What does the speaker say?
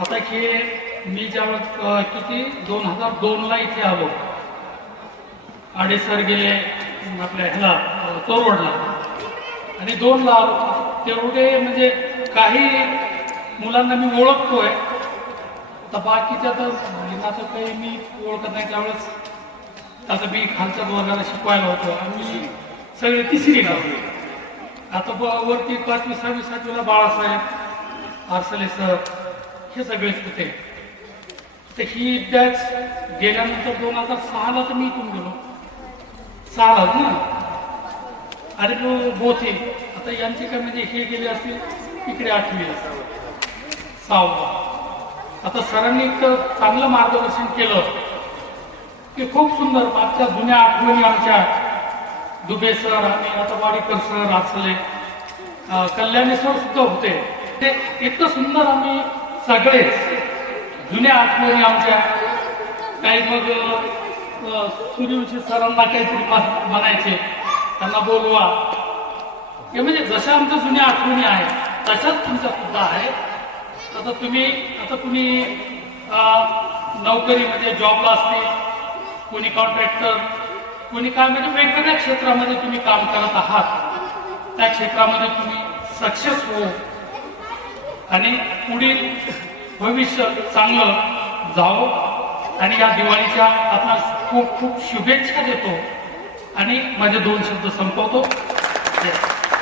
आता हे मी ज्यावेळेस किती? दोन हजार दोनला इथे आलो. अडीसर गेले आपल्या ह्याला चोरवडला आणि दोनला आलो. तेवढे म्हणजे काही मुलांना मी ओळखतोय. आता बाकीच्या तर मुलींना काही मी ओळखत नाही. त्यावेळेस आता मी खालच्या वर्गाला शिकवायला होतो. आणि सगळे तिसरी लावली आता ब- वरती पाचवी सहावी सातवीला बाळासाहेब आरसले सर. हे सगळेच होते तर ही बॅच गेल्यानंतर दोन हजार सहाला तर मी इथून गेलो. सहाला ना? अरे तो बोथे. आता यांचे काय म्हणजे हे गेले असतील इकडे आठवी सहावा. आता सरांनी इतकं चांगलं मार्गदर्शन केलं. की खूप सुंदर मागच्या जुन्या आठवणी आमच्या. दुबे सर आणि आता वाडीकर सर असले कल्याणी सर सुद्धा होते. ते इतकं सुंदर आम्ही सगळेच जुन्या आठवणी आमच्या काही मग अं, सूर्यवंशी सरांना काहीतरी म्हणायचे. त्यांना बोलवा. हे म्हणजे जशा आमच्या जुन्या आठवणी आहेत तशाच तुमच्या सुद्धा आहेत. आता तुम्ही आता कुणी नोकरीमध्ये जॉबला असतील कोणी कॉन्ट्रॅक्टर कोणी काय म्हणजे वेगवेगळ्या क्षेत्रामध्ये तुम्ही काम करत आहात. त्या क्षेत्रामध्ये तुम्ही सक्सेस होऊ आणि पुढील भविष्य चांगलं जावं आणि या दिवाळीच्या आपण खूप खूप शुभेच्छा देतो आणि माझे दोन शब्द संपवतो Yes.